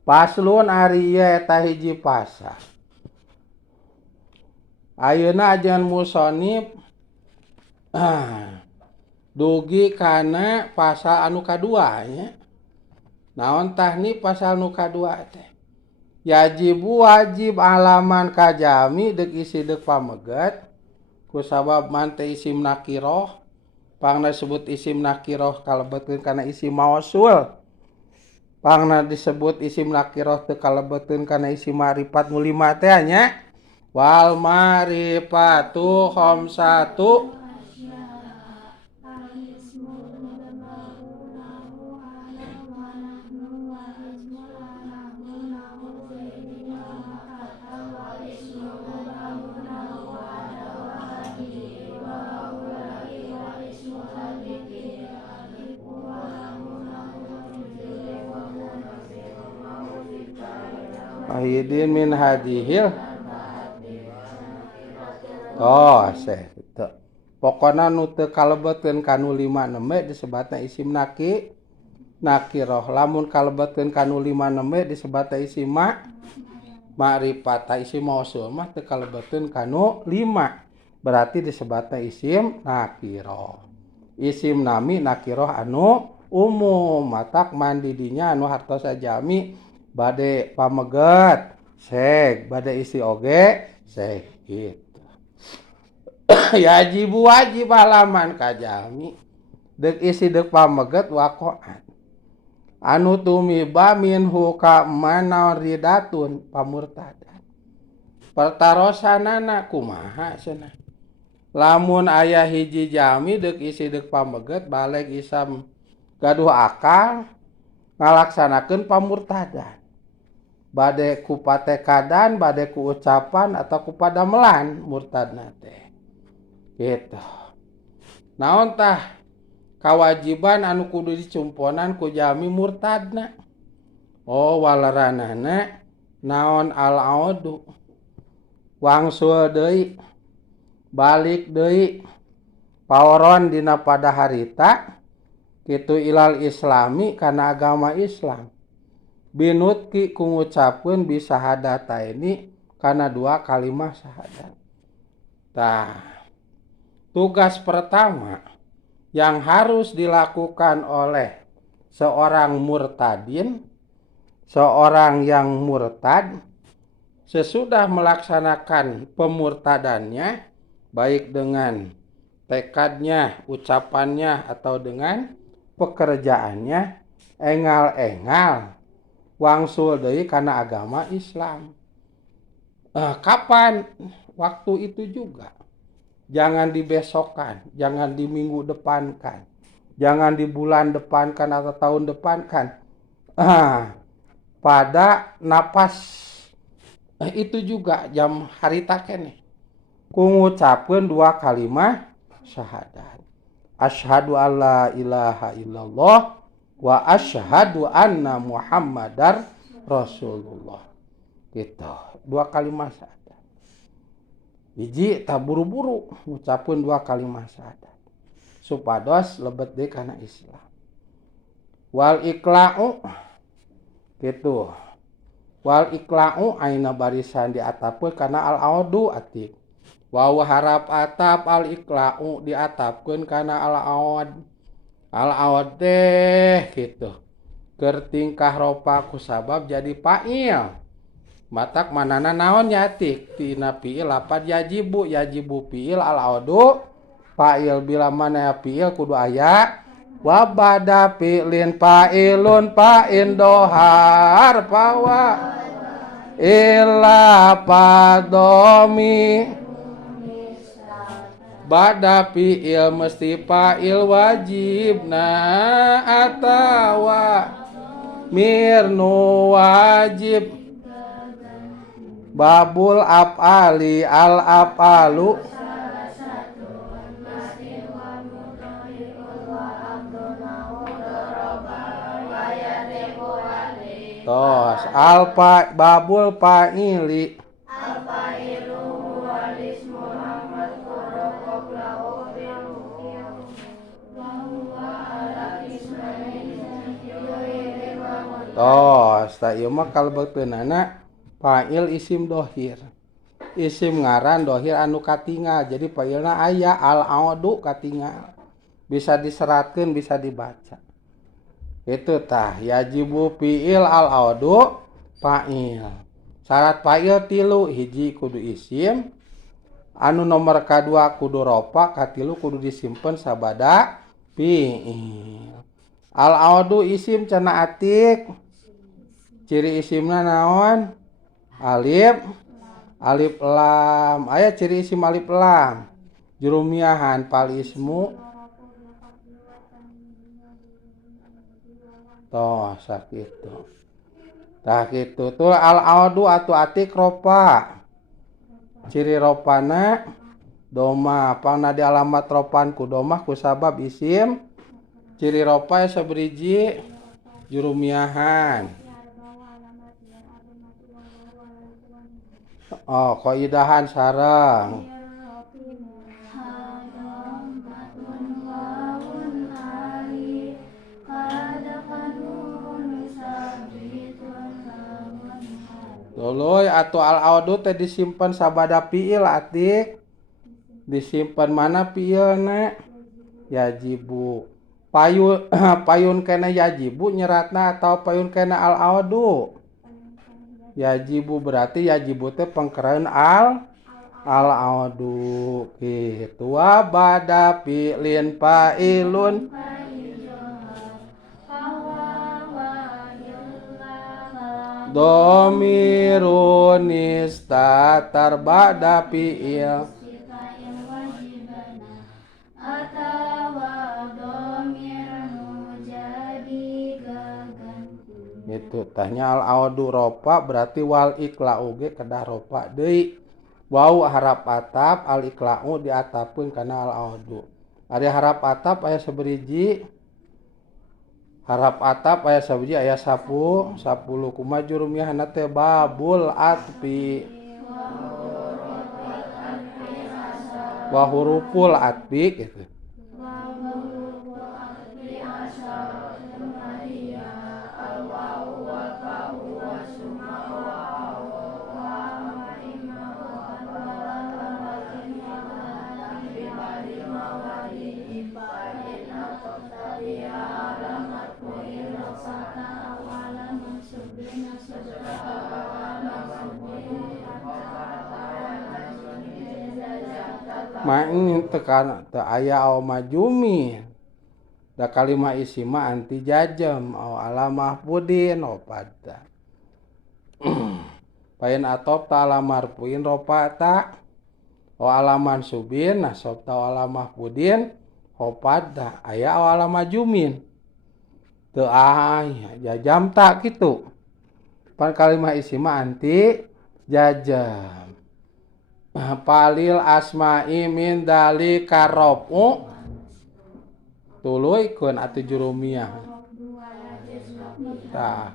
Paslun ari ieu eta hiji pasal. Ayeuna ajan musonif dugi kana pasal anu kadua nya. Naon tah ni pasal nu kadua teh? Yajibu wajib alaman kajami deuk isi deuk pameget kusabab man teh isim nakiroh pangna disebut isim nakiroh kalebetkeun kana isim mausul. Pangna disebut isim nakiroh teu kalebetkeun kana isim ma'rifat nu lima teh nya. Wal ma'rifatu khamsatu wahidin min hadihil gitu. Pokona nu teu kalebetkeun kanu 5 neme disebatna isim nakiroh. Lamun kalebetkeun kanu 5 neme disebatna isim ma'rifat. Isim mausul mah teu kalebetkeun kanu 5. Berarti disebatna isim nakiroh. Isim nami nakiroh anu umum. Matak mandi dinya anu hartosa jami bade pameget seg, bade isi oge seg gitu. Yajibu wajib halaman kajami deuk isi deuk pameget waqo'an anu tumiba minhu ka manaon ridatun pamurtadan. Pertarosanana kumaha cenah? Lamun aya hiji jami deuk isi deuk pameget balik isam gaduh akal ngalaksanakeun pamurtadan. Bade ku patekadan, bade ku ucapan atau ku padamelan murtadna teh. Gitu. Naon tah kawajiban anu kudu dicumponan ku jami murtadna? Oh walaranana naon al-audu wangsul deui balik deui paoron dina pada harita kitu ilal islami kana agama Islam. Binutki ku ngucapkeun bisahadataini kana 2 kalimah syahadat. Tah, tugas pertama yang harus dilakukan oleh seorang murtadin, seorang yang murtad sesudah melaksanakan pemurtadannya baik dengan tekadnya, ucapannya atau dengan pekerjaannya engal-engal wangsul deui kana agama Islam. Kapan? Waktu itu juga. Jangan dibesokkan, jangan di minggu depankan, jangan di bulan depankan atau tahun depankan. Pada napas itu juga jam harita keneh. Ku ngucapkeun 2 kalimah syahadat. Asyhadu alla ilaha illallah wa asyhadu anna Muhammadar Rasulullah. Gitu. 2 kalimah syahadat. Hiji tak buru-buru ngucapkeun 2 kalimah syahadat. Supados lebet deui kana Islam. Wal iqla'u gitu. Wal iqla'u aina barisan diatapkeun kana al-audu atik. Wa harap atap al iqla'u diatapkeun kana al-aud. Al-aud teh gitu. Keur tingkah ropa kusabab jadi fa'il. Matak manana naon nyatik tina fi'il lapad yajibu fi'il al-audu fa'il bila mana fi'il kudu aya wa bada fi'lin fa'ilun fa'in dohar pawa illa padomi bada fi'il mesti fa'il wajibna atawa mirnu wajib. Babul af'ali al-af'alu tos babul fa'ili tos ta ieu mah kalebeuteunana fa'il isim dohir. Isim ngaran dohir anu katingal, jadi fa'ilna aya al-audu katingal. Bisa diseratkeun, bisa dibaca. Itu tah yajibu fi'il al-audu fa'il. Syarat fa'il 3, hiji kudu isim, anu nomor kadua kudu ropa, katilu kudu disimpen sabada fi'il. Al-audu isim cenah atik. Ciri isimna naon? Alif lam. Aya ciri isim alif lam. Jurumiahan pal ismu. Toh sakitu. Tah kitu tuh al-audu atu atik ropa. Ciri ropana doma. Pangna di alamat ropan ku doma ku sabab isim. Ciri ropa sabriji jurumiahan. Oh, qaidahan sareng. Tuluy atuh al-audu teh disimpen sabada fiil atik. Disimpen mana fiilna? Yajibu. Payun kena yajibu nyeratna atau payun kena al-audu? Yajibu berarti yajibu teh pangkereun al-audu kitu. Wa bada fi'lin fa'ilun domirun istatar ba'da fi'il itu tanya al-audu ropa berarti wal ikla'u ge kedah ropa deui. Wau harap atap al ikla'u diatapkeun kana al-audu. Ari harap atap aya saberiji? Harap atap aya sabiji aya 10 kumaha jurumiahna teh babul atfi wa huruful atfi gitu. Main tekan teu aya au majumi. Da kalimah isim mah anti jajem au alamah pudin opada. Pain atop ta alamar puin ropata o alaman subin nasab ta alamah pudin opada aya au alamah jumin. Teu aya jajam tak kitu. Pan kalimah isim mah anti jajam. Palil asma'i min dalika rafu tuluy keun atuh jurumiah. Tah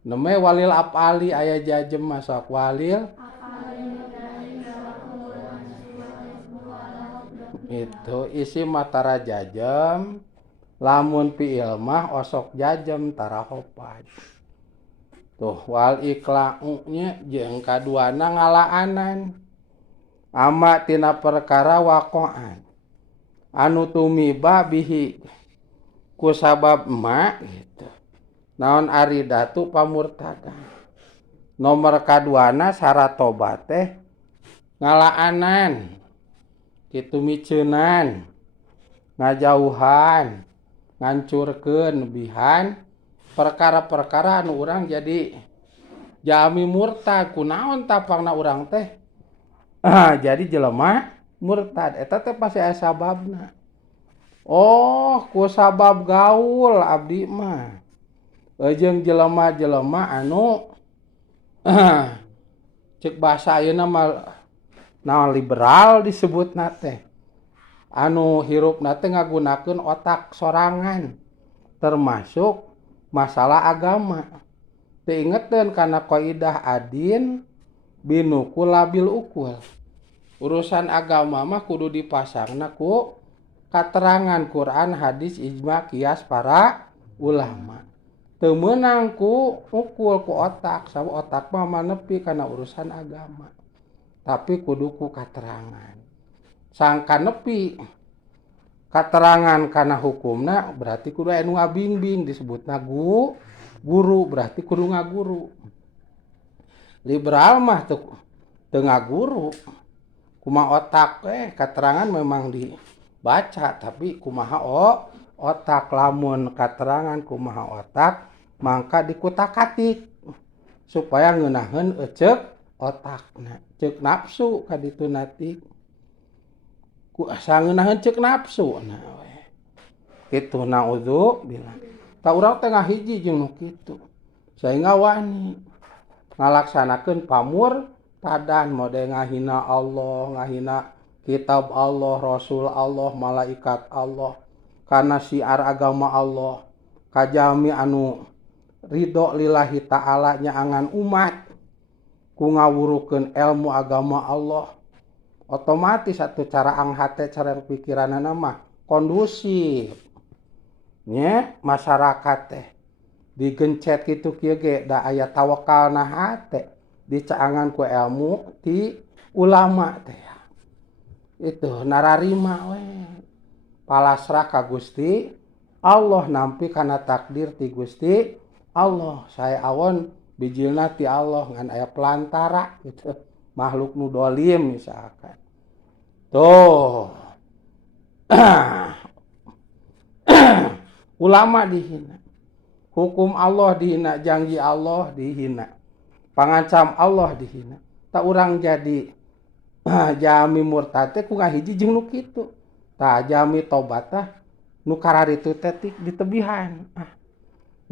neme walil afali aya jajem masak walil itu isim matara jajem lamun fi'il mah osok jajem tara hopad. Tuh wal ikla'u nya jeung kaduana ngalaanan. Ama tina perkara waqo'an anu tumiba bihi ku sabab ma gitu. Naon aridatu pamurtada. Nomor kaduana syarat tobat teh ngalaanan kitu miceunan ngajauhan ngancurkeun bihan perkara-perkara anu urang jadi jami murtad kunaon tapangna urang teh jadi jelema murtad eta teh pasti aya sababna. Oh, ku sabab gaul abdi mah. Jeung jelema-jelema anu cek bahasa ayeuna mah naon liberal disebutna teh. Anu hirupna teh ngagunakeun otak sorangan termasuk masalah agama. Teu ingeteun kana qaidah adin binukul labil ukul. Urusan agama mah kudu dipasangna ku katerangan Quran, hadis, ijma, kias para ulama. teu meunang ku ukul ku otak, sabab otak mah manepi kana urusan agama. Tapi kudu ku katerangan. Sangkan nepi katerangan kana hukumna berarti kudu aya nu ngabingbing disebutna guru berarti kudu ngaguru. Liberal mah teu ngaguru. Kumaha otak katerangan memang dibaca tapi kumaha otak lamun katerangan kumaha otak mangka dikutak-atik supaya ngeunaheun eceuk otakna. Ceuk nafsu ka ditu nanti. Ku asa ngeunaheun ceuk nafsu nah we. Kitu naudzubillah. Ta urang teh ngahiji jeung nu kitu. Saengga wani ngalaksanakeun pamurtadan mode ngahina Allah, ngahina kitab Allah, Rasul Allah, malaikat Allah, kana syiar agama Allah, kajami anu ridho lillahi ta'ala nyaangan umat ku ngawurukeun ilmu agama Allah. Otomatis atuh caraang hate cara pikiranana mah kondusif. Nya masyarakat teh digencet kitu kieu ge da aya tawakalna hate dicaangan ku ilmu ti ulama teh. Itu nararima we. Palasrah ka Gusti Allah nampi kana takdir ti Gusti Allah. Saya awon bijilna ti Allah ngan aya pelantara gitu. Makhluk nu dolim misalkan. Tuh. Ulama dihina. Hukum Allah dihina, janji Allah dihina. Pangancam Allah dihina. Tak urang jadi jami murtad teh ku ngahiji jeung nu kitu. Tah jami tobat tah nu kararitu teh ditebihan.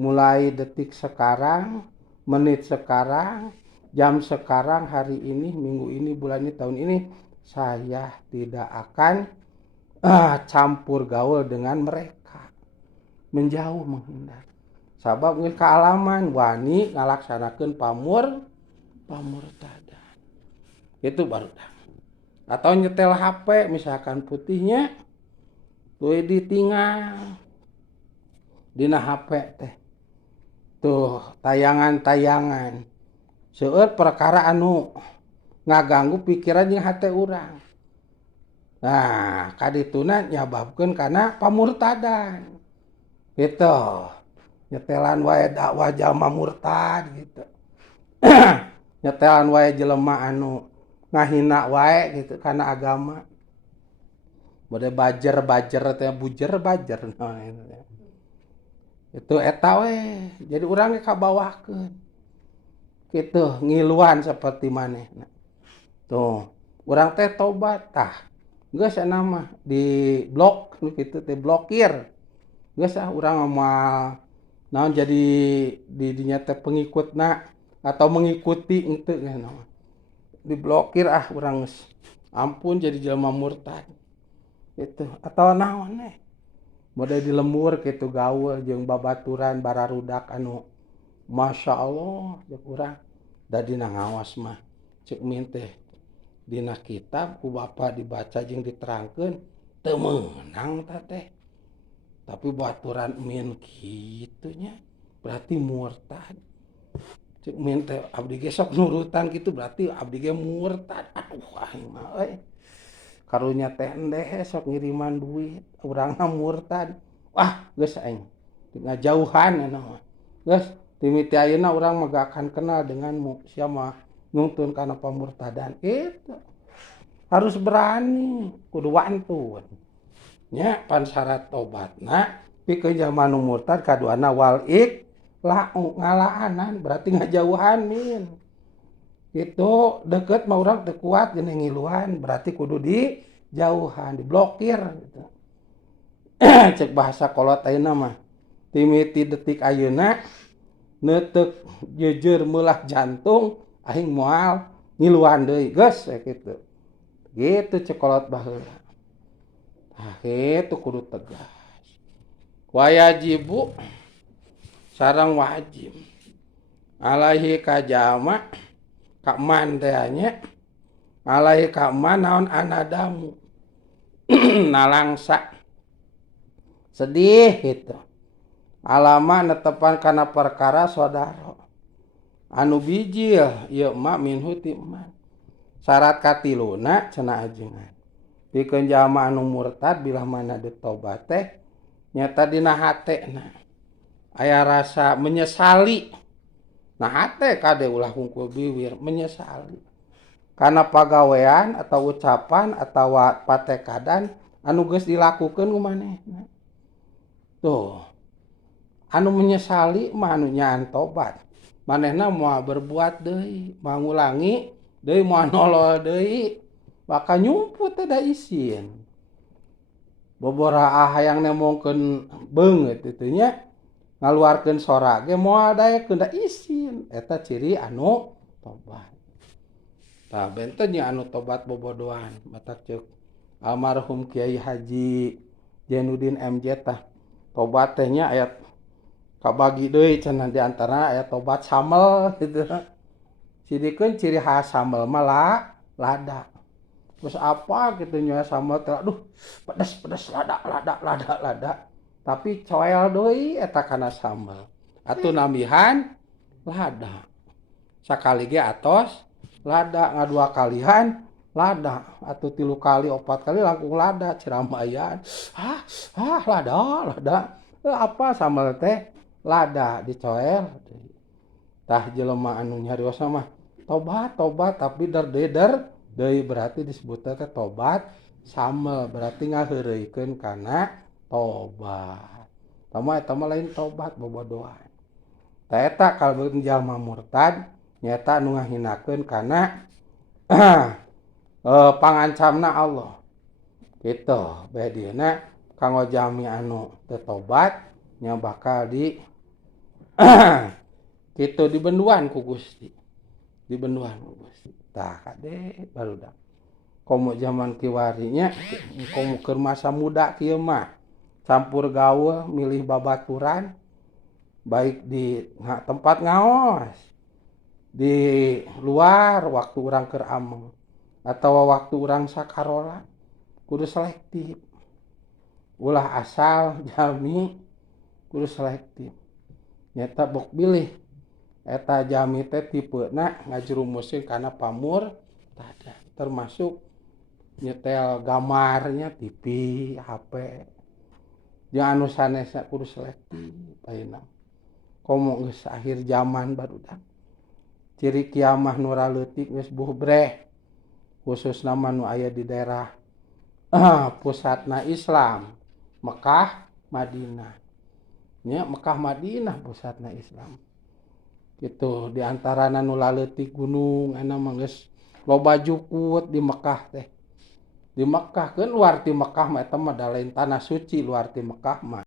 Mulai detik sekarang, menit sekarang, jam sekarang, hari ini, minggu ini, bulan ini, tahun ini, saya tidak akan campur gaul dengan mereka. Menjauh, menghindar. Sabab ngeun kaalaman wani ngalaksanakeun pamurtadan. Itu baru dah. Atau nyetel HP misalkan putihnya tuh ditinggal dina HP teh. Tuh tayangan-tayangan. Seueur perkara anu ngaganggu pikiran jeung hate urang. Nah, kadituna nyababkeun kana pamurtadan. Gitu. Nyetelan wae dakwah jalma murtad gitu. Nyetelan wae jelema anu ngahina wae gitu kana agama. Bade bajer teh bujer-bajer nah itu. Itu eta we. Jadi urang ge kabawahkeun. Kitu ngiluan seperti manehna. Tuh, urang teh tobat tah. Geus nama di blok kitu teh blokir. Geus urang moal naon jadi di dinya teh pengikutna atau mengikuti henteu naon. Diblokir urang geus ampun jadi jelema murtad. Itu atau naon mode dilembur kitu gaul jeung babaturan bararudak anu Masya Allah jeung urang da dina ngaos mah ceuk min teh dina kitab ku bapa dibaca jeung diterangkeun teu meunang tah teh. Tapi baturan min kitu nya berarti murtad. Ceuk min teh abdi ge sok nurutan kitu berarti abdi ge murtad. Aduh aing mah euy. Karunya teh endeh sok ngiriman duit, urangna murtad. Wah, geus aing. Ngajauhan eta mah. Geus timiti ayeuna urang mah gak akan kenal denganmu. Sia mah nuntun kana pamurtadan. Itu harus berani, kudu wantun. Nya pan syarat tobatna pikeun jalma nu murtad kaduana wal la ngalaanan berarti ngajauhan min. Itu deket mah urang teu kuat jeung ngiluan berarti kudu dijauhan, diblokir gitu. Cek bahasa kolot ayeuna mah timiti detik ayeuna neuteuk jejer meulah jantung aing moal ngiluan deui geus kitu. Gitu cek kolot baheula. Nah, itu kudu tegas. Wayajibu sareng wajib. Alaihi kajama kaman teh nya. Alaihi kaman naon anadamu. Nalangsa. Sedih gitu. alama netepan kana perkara saudara anu bijil ieu mah minhu ti eman syarat katiluna cenah ajengan pikeun jalma anu murtad bila mana ditobat teh nyata dina hatena aya rasa menyesali nah hate kade ulah hungkul bibir menyesali kana pagawean atau ucapan atau patekadan anu geus dilakukeun ku manehna tuh anu menyesali mah anu nyaan tobat manehna moal berbuat deui moal ngulangi deui moal nolol deui bakal nyumput teh da isin bobora hayang nemongkeun beungeut kitu nya ngaluarkeun sora ge moal daekeun da isin eta ciri anu tobat tah benten nya anu tobat bobodohan matak ceuk almarhum Kiai Haji Jainuddin MJ tah tobat teh nya aya kabagi deui cenah di antara aya tobat samel kitu sidikeun ciri khas samel mah lada terus apa gitu nya sambal teh aduh pedes lada tapi coel deui eta kana sambal atuh nambihan lada sakali ge atos lada ngadua kalihan lada atuh 3 kali 4 kali langkung lada ciramayan lada apa sambal teh lada dicoel tah jelema anu nyariosna mah tobat tapi der deui berarti disebutna teh tobat samel berarti ngaheureuikeun kana tobat tama eta mah lain tobat bobodohan tah eta kalbeun jalma murtad nyaeta anu ngahinakeun kana pangancamna Allah kitu bae dieuna kanggo jalmi anu teu tobat nya bakal di kitu dibenduan ku Gusti tah kade barudak komo zaman kiwarinya komo keur masa muda kieu mah campur gaul milih babaturan baik di tempat ngaos di luar waktu urang keur ameng atau waktu urang sakarola kudu selektif ulah asal jalmi kudu selektif nyata bok bilih eta jalmi teh tipeuna ngajerumuskeun kana pamurtadan termasuk nyetel gamarnya TV HP jeung anu sanesna kudu selektif ayeuna komo geus akhir zaman barudak ciri kiamah nu raleutik geus bubreh khususna nu aya di daerah pusatna Islam Mekah Madinah nya Mekah Madinah pusatna Islam gitu di antarana nu laleutik gunung ana mah geus loba jukut di Mekah teh di Mekah keun luar ti Mekah mah eta mah da lain tanah suci luar ti Mekah mah